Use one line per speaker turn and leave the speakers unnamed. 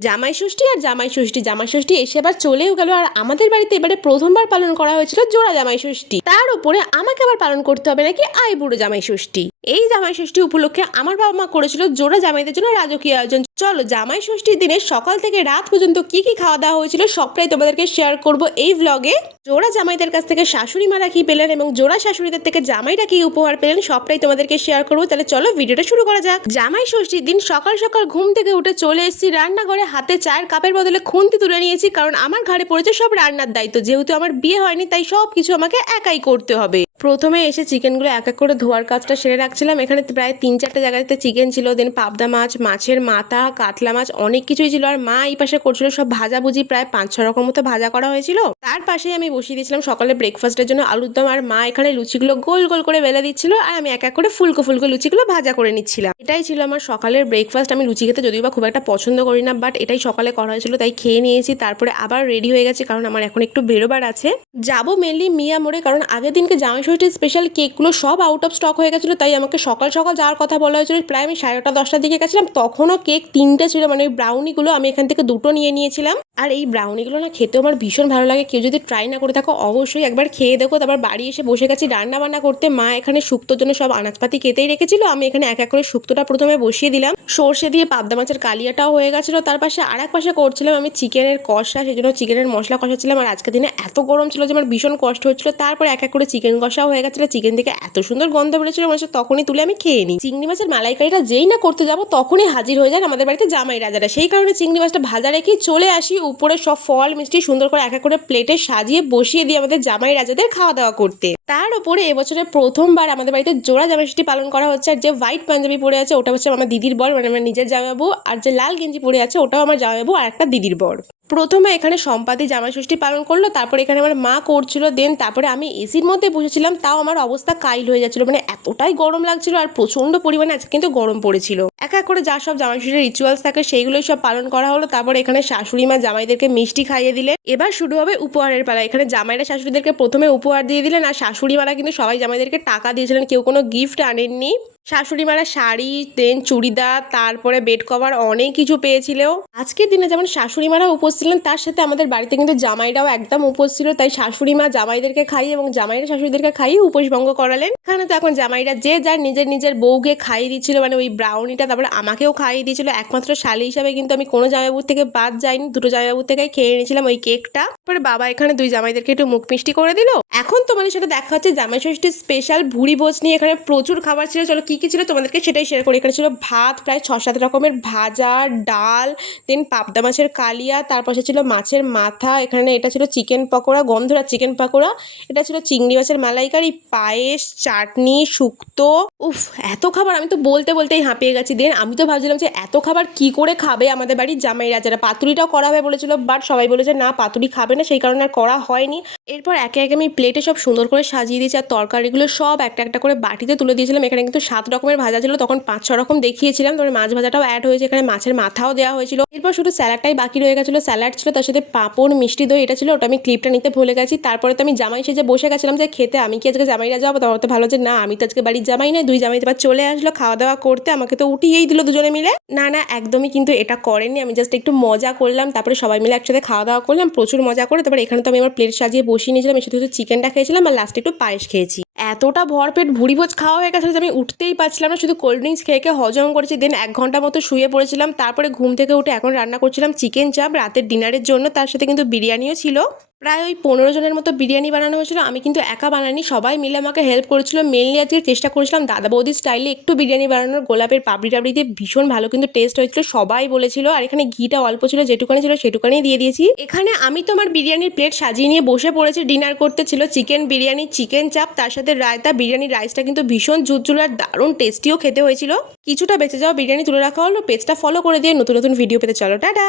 জামাই ষষ্ঠী আর জামাই ষষ্ঠী। জামাই ষষ্ঠী এসে আবার চলেও গেল আর আমাদের বাড়িতে এবারে প্রথমবার পালন করা হয়েছিল জোড়া জামাই ষষ্ঠী। তার উপরে আমাকে আবার পালন করতে হবে নাকি আই বুড়ো জামাই ষষ্ঠী? এই জামাই ষষ্ঠী উপলক্ষে আমার বাবা মা করেছিল জোড়া জামাইদের জন্য রাজকীয় আয়োজন। চলো জামাই ষষ্ঠীর দিনে সকাল থেকে রাত পর্যন্ত কি কি খাওয়া দাওয়া হয়েছিল সবটাই তোমাদেরকে শেয়ার করব এই ভ্লগে জোড়া জামাইদের কাছ থেকে শাশুড়ি মারা কি পেলেন এবং জোড়া শাশুড়িদের থেকে জামাইরা কি উপহার পেলেন সবটাই তোমাদেরকে শেয়ার করব। তাহলে চলো ভিডিওটা শুরু করা যাক। জামাই ষষ্ঠীর দিন সকাল সকাল ঘুম থেকে উঠে চলে এসেছি রান্নাঘরে। হাতে চায়ের কাপের বদলে খুন্তি তুলে নিয়েছি কারণ আমার ঘাড়ে পড়েছে সব রান্নার দায়িত্ব। যেহেতু আমার বিয়ে হয়নি, তাই সব কিছু আমাকে একাই করতে হবে। প্রথমে এসে চিকেনগুলো এক এক করে ধোয়ার কাজটা সেরে রাখছিলাম। এখানে প্রায় তিন চারটে জায়গাতে চিকেন ছিল দেন পাবদা মাছ, মাছের মাথা কাতলা মাছ অনেক কিছুই ছিল। আর মা এই পাশে করছিল সব ভাজাভুজি প্রায় পাঁচ ছ রকম মতো ভাজা করা হয়েছিল। তার পাশেই আমি বসিয়ে দিয়েছিলাম সকালে ব্রেকফাস্টের জন্য আলুর দম। আর মা এখানে লুচিগুলো গোল গোল করে বেলে দিচ্ছিল। আর আমি এক এক করে ফুলকো ফুলকো লুচিগুলো ভাজা করে নিচ্ছিলাম। এটাই ছিল আমার সকালের ব্রেকফাস্ট আমি লুচি খেতে যদিও বা খুব একটা পছন্দ করি না বাট এটাই সকালে করা হয়েছিল, তাই খেয়ে নিয়েছি। তারপরে আবার রেডি হয়ে গেছে, কারণ আমার এখন একটু বেরোবার আছে। যাব মেনলি মিয়া মোড়ে, কারণ আগের দিনকে জামাই ষষ্ঠীর স্পেশাল কেকগুলো সব আউট অফ স্টক হয়ে গেছিল, তাই আমাকে সকাল সকাল যাওয়ার কথা বলা হয়েছিল। প্রায় আমি সাড়ে নটা দশটার দিকে গেছিলাম, তখনও কেক তিনটে ছিল মানে ওই ব্রাউনিগুলো আমি এখান থেকে দুটো নিয়ে নিয়েছিলাম। আর এই ব্রাউনিগুলো না খেতেও আমার ভীষণ ভালো লাগে। কেউ যদি ট্রাই না করে থাকো, অবশ্যই একবার খেয়ে দেখো। তারপর বাড়ি এসে বসে গেছি রান্না বান্না করতে। মা এখানে শুক্তোর জন্য সব আনাজপাতি কেটেই রেখেছিল। আমি এখানে এক এক করে শুক্তোটা প্রথমে বসিয়ে দিলাম। সর্ষে দিয়ে পাবদা মাছের কালিয়াটাও হয়ে গেছিল। তার পাশে আর এক পাশে করছিলাম আমি চিকেনের কষা। সেই জন্য চিকেনের মশলা কষাচ্ছিলাম। আর আজকের দিনে এত গরম ছিল যে আমার ভীষণ কষ্ট হচ্ছিল। তারপরে এক এক করে চিকেন কষাও হয়ে গেছিল। চিকেন থেকে এত সুন্দর গন্ধ বেরোছিল মনে তখনই তুলে আমি খেয়ে নিই। চিংড়ি মাছের মালাইকারিটা যেই না করতে যাব, তখনই হাজির হয়ে যায় আমাদের বাড়িতে জামাই রাজারা। সেই কারণে চিংড়ি মাছটা ভাজা রেখেই চলে আসি। উপরে সব ফল, মিষ্টি সুন্দর করে এক এক করে প্লেটে সাজিয়ে বসিয়ে দিয়ে আমাদের জামাই রাজাদের খাওয়া দাওয়া করতে। তার উপরে এবছরে প্রথমবার আমাদের বাড়িতে জোড়া জামাই ষষ্ঠী পালন করা হচ্ছে আর যে হোয়াইট পাঞ্জাবি পরে আছে ওটা হচ্ছে আমার দিদির বর মানে আমার নিজের জামাইবাবু আর যে লাল গেঞ্জি পরে আছে ওটাও আমার জামাইবাবু আর একটা দিদির বর। প্রথমে এখানে সম্পাদি জামাই ষষ্ঠী পালন করল, তারপরে এখানে আমার মা করছিল, দেন তারপরে আমি এসির মধ্যে বসেছিলাম, তাও আমার অবস্থা কাইল হয়ে যাচ্ছিল মানে এতটাই গরম লাগছিল আর প্রচণ্ড পরিমাণে আজকে কিন্তু গরম পড়েছিল। এক এক করে যা সব জামাই রিচুয়ালস থাকে, সেইগুলোই সব পালন করা হলো। তারপরে এখানে শাশুড়ি মা জামাইদেরকে মিষ্টি খাইয়ে দিলেন। এবার শুরু হবে উপহারের পালা। এখানে জামাইরা শাশুড়িদেরকে প্রথমে উপহার দিয়ে দিলেন, আর শাশুড়ি মারা কিন্তু সবাই জামাইদেরকে টাকা দিয়েছিলেন। কেউ কোনো গিফট আনেননি। শাশুড়ি মারা শাড়ি দেন চুড়িদার, তারপরে বেড কভার অনেক কিছু পেয়েছিল আজকের দিনে যেমন শাশুড়ি মারা উপোস ছিলেন, তার সাথে আমাদের বাড়িতে কিন্তু জামাইরাও একদম উপোস ছিল। তাই শাশুড়ি মা জামাইদেরকে খাইয়ে এবং জামাইরা শাশুড়িদেরকে খাইয়ে উপোস ভঙ্গ করালেন। এখানে তো এখন জামাইরা যে যার নিজের নিজের বউকে খাইয়ে দিচ্ছিল মানে ওই ব্রাউনিটা তারপরে আমাকেও খাইয়ে দিয়েছিল। একমাত্র শালি হিসাবে কিন্তু আমি কোনো জামাইবাবুর থেকে বাদ যাইনি। দুটো জামাইবাবুর থেকে খেয়ে নিয়েছিলাম ওই কেকটা। তারপরে বাবা এখানে দুই জামাইদেরকে একটু মুখ মিষ্টি করে দিল। এখন তোমাদের সাথে দেখা হচ্ছে জামাই ষষ্ঠীর স্পেশাল ভুড়ি ভোজ নিয়ে। এখানে প্রচুর খাবার ছিল। চলো কি কি ছিল তোমাদেরকে সেটাই শেয়ার করি। এখানে ছিল ভাত, প্রায় ছ সাত রকমের ভাজা, ডাল দেন পাবদা মাছের কালিয়া তার পাশে ছিল মাছের মাথা। এখানে এটা ছিল চিকেন পকোড়া, গন্ধরা চিকেন পকোড়া। এটা ছিল চিংড়ি মাছের মালাইকারি, পায়েস, চাটনি, শুক্তো। উফ, এত খাবার আমি তো বলতে, বলতেই হাঁপিয়ে গেছি। দেন আমি তো ভাবছিলাম যে এত খাবার কি করে খাবে আমাদের বাড়ির জামাই রাজারা পাতুরিটাও করা হবে বলেছিল বাট সবাই বলেছে না, পাতুরি খাবে না, সেই কারণে আর করা হয়নি। এরপর একে একে আমি প্লেটে সব সুন্দর করে সাজিয়ে দিয়েছি, আর তরকারিগুলো সব একটা একটা করে বাটিতে তুলে দিয়েছিলাম। এখানে কিন্তু সাত রকমের ভাজা ছিল, তখন পাঁচ ছ রকম দেখিয়েছিলাম। তারপরে মাছ ভাজাটাও অ্যাড হয়েছে, এখানে মাছের মাথাও দেওয়া হয়েছিল। এরপর শুধু স্যালাডটাই বাকি রয়ে গেছিল। স্যালাড ছিল, তার সাথে পাঁপড়, মিষ্টি দই, এটা ছিল, ওটা আমি ক্লিপটা নিতে ভুলে গেছি। তারপরে তো আমি জামাই সেজে বসে গেছিলাম যে খেতে, আমি কি আজকে জামাইরা যাব? তারপর তো ভালো যে না, আমি তো আজকে বাড়ির জামাই নয় দুই জামাই এবার চলে আসলো খাওয়া দাওয়া করতে, আমাকে তো উঠিয়েই দিল দুজনে মিলে। না না, একদমই কিন্তু এটা করেনি আমি জাস্ট একটু মজা করলাম, তারপরে সবাই মিলে একসাথে খাওয়া দাওয়া করলাম, প্রচুর মজা করে। তারপরে এখানে তো আমি আমার প্লেট সাজিয়ে বসিয়ে নিয়েছিলাম, এর সাথে চিকেনটা খেয়েছিলাম, আর লাস্টে একটু পায়েস খেয়েছি। এতটা ভরপেট ভুড়ি ভোজ খাওয়া হয়ে গেছে যে আমি উঠতেই পারছিলাম না। শুধু কোল্ড ড্রিঙ্কস খেয়ে খেয়ে হজম করেছি। দেন এক ঘণ্টা মতো শুয়ে পড়েছিলাম। তারপরে ঘুম থেকে উঠে এখন রান্না করছিলাম চিকেন চাপ রাতের ডিনারের জন্য। তার সাথে কিন্তু বিরিয়ানিও ছিল। প্রায় ওই পনেরো জনের মতো বিরিয়ানি বানানো হয়েছিল। আমি কিন্তু একা বানানি সবাই মিলে আমাকে হেল্প করেছিল। মেনলি আজকে চেষ্টা করেছিলাম দাদা বৌদির স্টাইলে একটু বিরিয়ানি বানানোর। গোলাপের পাবড়ি টাবড়ি দিয়ে ভীষণ ভালো কিন্তু টেস্ট হয়েছিল। সবাই বলেছিল, আর এখানে ঘিটা অল্প ছিল, যেটুকানি ছিল সেটুকানি দিয়ে দিয়েছি। এখানে আমি তো আমার বিরিয়ানির প্লেট সাজিয়ে নিয়ে বসে পড়েছি। ডিনার করতে ছিল চিকেন বিরিয়ানি চিকেন চাপ তার সাথে রায়তা বিরিয়ানির রাইসটা কিন্তু ভীষণ জুজুল আর দারুণ টেস্টিও খেতে হয়েছিল। কিছুটা বেঁচে যাওয়া বিরিয়ানি তুলে রাখা হলো পেজটা ফলো করে দিয়ে নতুন নতুন ভিডিও পেতে চলো, টাটা!